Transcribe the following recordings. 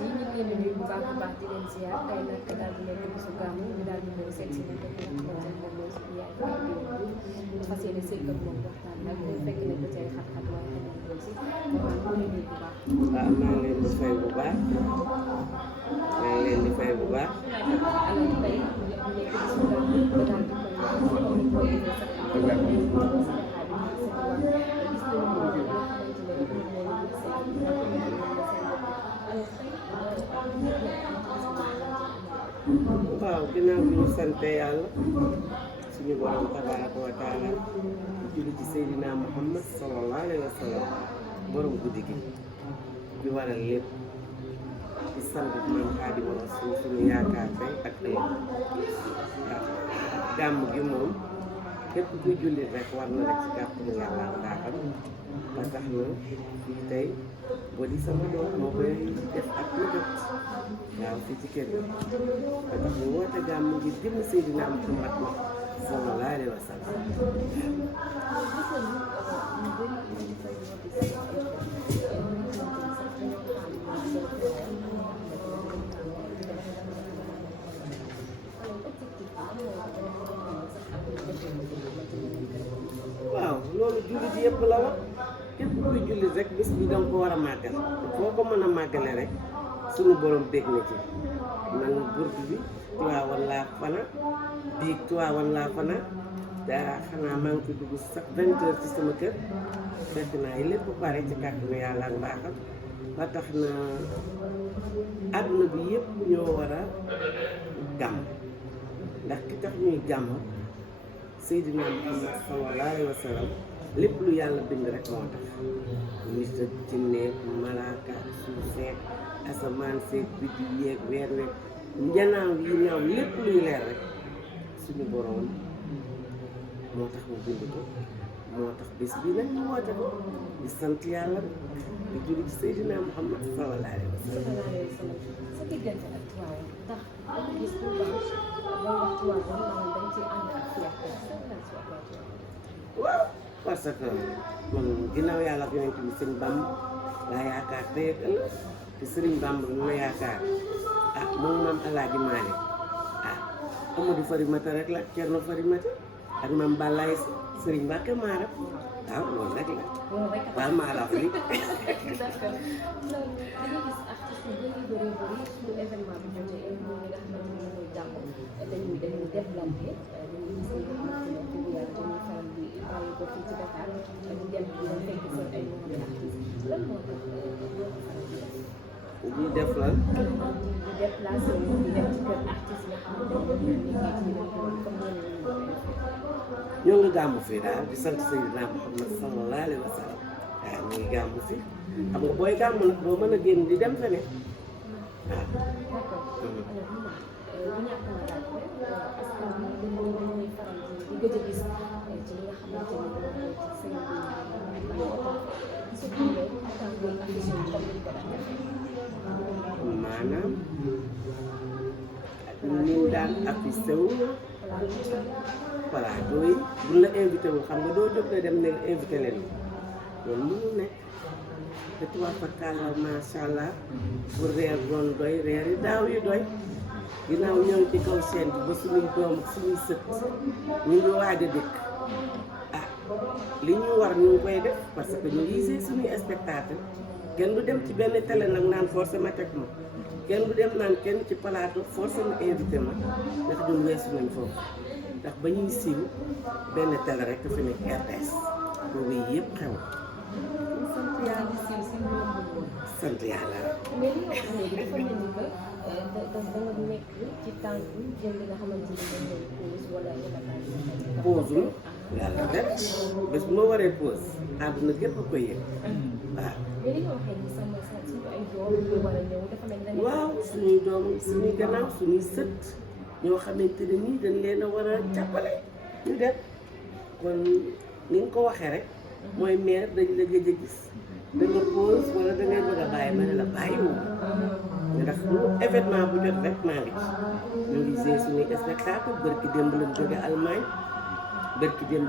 yi ñu ngi leen di nuyu bu baax a baax di leen ziar tey nag daal di nekk bisu gàmmu ñu daal di ñëw seet si nag nga xamante ne mooy suñu yaay ñu fas yéene sëy ak moom waxtaan nag ñu fekk nañ ko ci ay xat-xat waaye xam nañ si maa ngi leen di bu baax. waaw maa ngi leen di fay bu baax maa ngi leen di fay bu baax. alors tey ñu nekk bisu gàmmu nga daal di koy waaw ginnaaw bi ñu sant yàlla suñu borom tabaraka wa taala julli ci Seydina Muhammad sallallahu alayhi wa sallam borom guddi gi di waral lépp di sant maam Xaadimu Rasuul suñu yaakaar tey ak tey waaw gàmm gi moom képp kuy jullit rek war na rek ci kàttanu yàlla ndaaxam ba tax na fii tey boo di sama doom moo koy def ak lu jot waaw fii ci kër gi ba tax ñu woote gàmm ngir jëm Seydina Muhammad ma sallallahu alayhi wa sallam waaw loolu jullit yëpp la wax képp kuy jullit rek bis bi danga ko war a màggal foo ko mën a màggale rek suñu borom bég na ci man burdu bi Tiwaawan laa fana biig Tiwaawan laa fana daa xanaa maa ngi ko dugg sax 20 heures ci sama kër fekk naa yi lépp pare ci kàttanu yàlla ak mbaaxam ba tax na àdduna bi yëpp ñoo war a gàmm ndax ki tax ñuy gàmm Seydina Muhammad sallallahu alayhi wa sallam lépp lu yàlla bind rek moo tax nit ak jinne malaaka suuf seeg asamaan seeg biddi yeeg weer weeg njanaaw yi ñaaw lépp luy leer rek suñu boroom moo tax mu bind ko moo tax bés bii nag ñu woote ko di sant yàlla di julli ci Seydina Muhammad sallallahu alayhi wa sallam sa diggante ak Tiwaawan ndax dañu gis bu baax boo wax Tiwaawan maanaam dañ ci ànd ak fierté waaw parce que man ginnaaw yàlla ak yonent bi sëñ Bamba laa yaakaar tey ak ëllëg te sëriñ Bamba bi ma yaakaar ah moom maam Alaaji Maalik ah Amadou Farimata rek la Cerno Farimata ak maam Balaye sëriñ Mbàkke Maara waaw loolu rek la waaw maa la wax li d'accord loolu dañuy gis artistes yu bëri suñu événement bi jotee ñu nga xamante ne mooy gàmm dañuy développé dañuy gis li nga xamante ne dëgg yàlla dañuy faral di bàyyi ko fii ci Dakar di dem di fekk seen ay morom artistes lan moo tax di def lan di déplacé wu di dem ci kër artistes nga xamante ne ñoo liggéey ci yeneen borom comme ñoo ngi gàmmu fii daal di sant Seydina Muhammad sallallahu alayhi wa sallam waaw ñu ngi gàmmu fii xam nga booy gàmmu nag doo mën a génn di dem feneen waaw. d'accord bu ñàkk na daal parce que dañuy faral di gëj a gis ci li nga xamante ne moom mooy ci sëñ bi maanaam ni daan affiché wu plateau yi buñ la invité wu xam nga doo jóg ne dem ne invité leen loolu mënul nekk te tubaab fakkaala macha allah bu reer doon doy reer yi daaw yi doy ginnaaw ñoo ngi ci kaw chaîne bi ba suñuy doom ak suñuy sët ñu ngi waaj a dëkk ah li ñu war ñu ngi koy def parce que ñu ngi gisee suñuy spectacle kenn du dem ci benn télé nag naan forcé ma teg ma kenn du dem naan kenn ci plateau forcé ma invité ma ndax ñun weesu nañ foofu ndax ba ñuy siiw benn télé rek fi nekk RTS boobu yëpp xew sant yàlla sant yàlla mais li nga xam ne dafa mel ni que da nga nekk ci tànk jël li nga xamante ni moom mooy pause wala pause lu yàlla rek bés bu ma waree pause àdduna gépp a koy yëg waaw mais li nga waxee ni sama suñu ay doom ñu war a ñëw dafa mel ni waaw suñuy doom suñuy gannaaw suñuy sët ñoo xamante ne nii dañ leen a war a jàppale ñu def kon ni nga ko waxee rek mooy maire dañ la gëj a gis da nga pause wala da ngay bëgg a bàyyi ma ne la bàyyiwoo ndax lu événement bu jot rek maa ngi ci ñu ngi gisee suñuy spectacle bërki démb lañ jóge Allemagne barki démb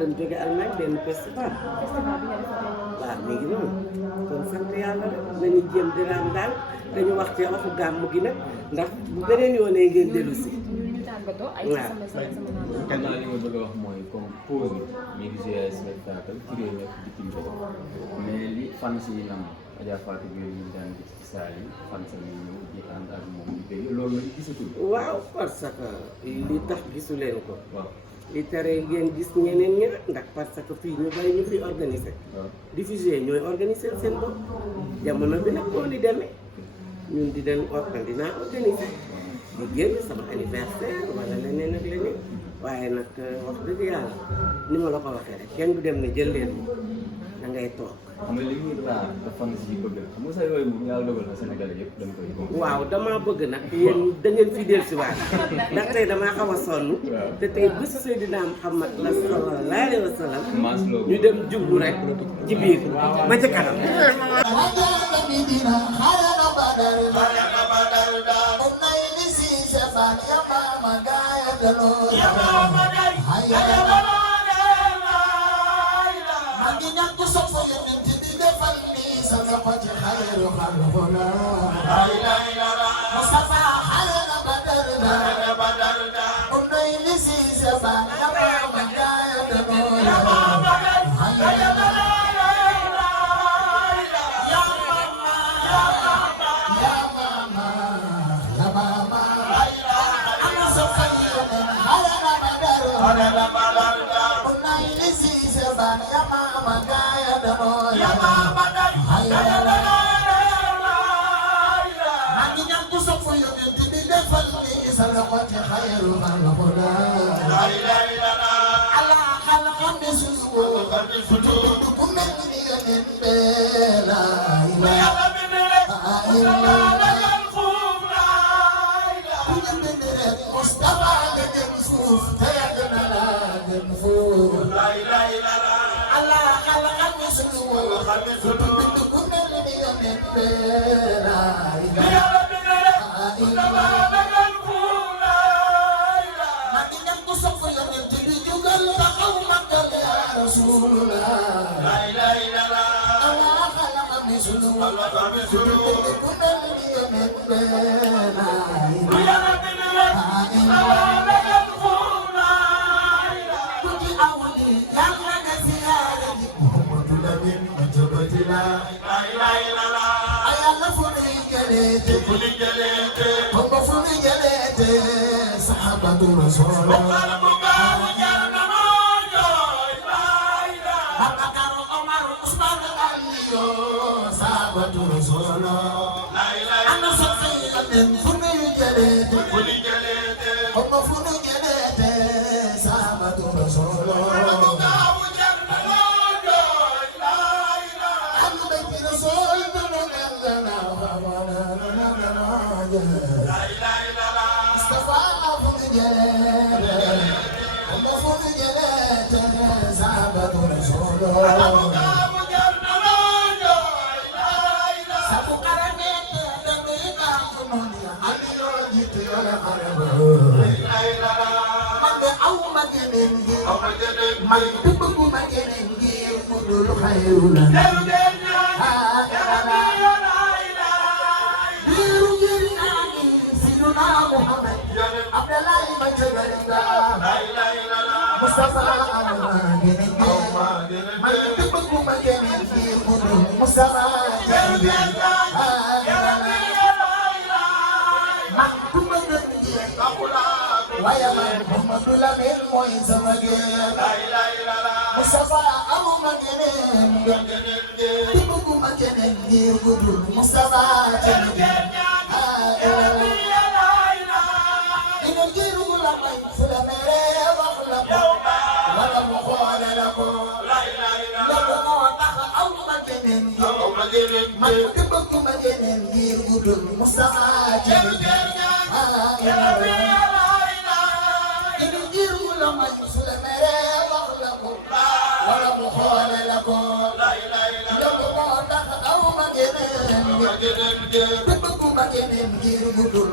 lañ jóge Allemagne benn festival festival bi nga defal waaw mi ngi noonu kon sant yàlla rek nañu jéem di raam daal dañu wax ci waxu gàmmu gi nag ndax bu beneen yoonee ngeen dellu si ñu tàggatoo ay sama naan kenn li ma bëgg a wax mooy comme pause bi ñu ngi joué spectacle ci réew mi ak bitim réew mais li fan si nam Adja Fatou Gueye ñu daan gis ci saal yi fan sa ñu ñëw di ànd ak moom di bëgg loolu lañu gisatul. waaw parce que li tax gisu leen ko waaw li tere ngeen gis ñeneen ñi rek ndax parce que fii ñu bari ñu fi organisé diffusé ñooy organisé seen bopp jamono bi nag moo di demee ñun di dem dinaa organisé di génn sama anniversaire wala leneen ak leneen waaye nag wax dëgg yàlla ni ma la ko waxee rek kenn du dem ne jël leen da ngay toog. xam nga li ñuy raar dafa fan si bëgg xam nga sa yooyu moom yàlla dogal na Sénégalais yëpp dañ koy bëgg. waaw damaa bëgg nag yéen da ngeen fi dellusiwaat ndax tey damaa xaw a sonn te tey bés Seydina Muhammad la sallallahu alayhi wa sallam ñu dem jublu rek ci biir ba ca kanam. صدقت خير خلقنا لا اله الا الله مصطفى حلل بدرنا ونيل سيسبا يا ماما قايد نور يا ماما انا صفي حلل بدرنا ونيل سيسبا يا ماما قايد نور يا ماما صدقت خير خلقنا لا اله الا الله على خلق بسوء كتبكم من يمين لا اله الا الله مصطفى للمصوف تيقنا لا نفوف لا اله الا الله على خلق بسوء كتبكم من يمين لا اله الا الله رسول الله لا اله الا الله الله خلق بسنو خلق بسنو كل من بينا يا ربنا لا اله الا كنت اولي يا من زيارتي محمد لمن وجبت لا اله الا الله يا لفني جليت كل جليت هم فني جليت صحابه رسول الله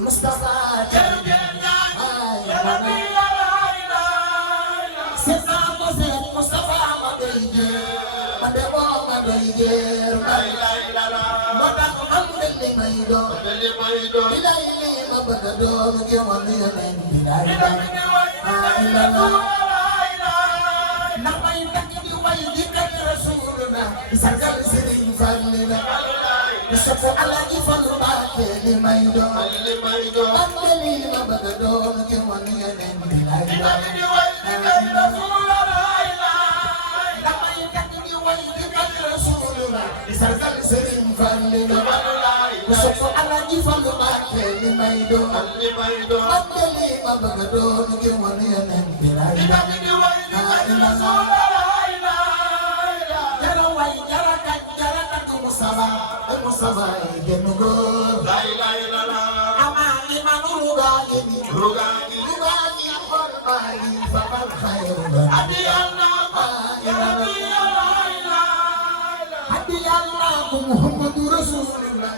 Mustafa jeer moo tax am mel ni may doon bilaay lii ma bëgg a doon géwal yeneen bilaay ndax may takk di way di kat Rasulullah sargal Sëriñ Fallu la sopp Alaaji Fallu Mbàkke li may doon am lii ma bëgg a doon géwal yeneen bilaay sargal Sëriñ Fallu la sopp Alaaji Fallu Mbàkke li may doon am lii ma bëgg a doon géwal yeneen bilaay jara way jara kañ jara kañ Mustafa yi génn góor amaani man rugaani xool baay fabal xayru Yàlla ko Muhammadu Rasulullah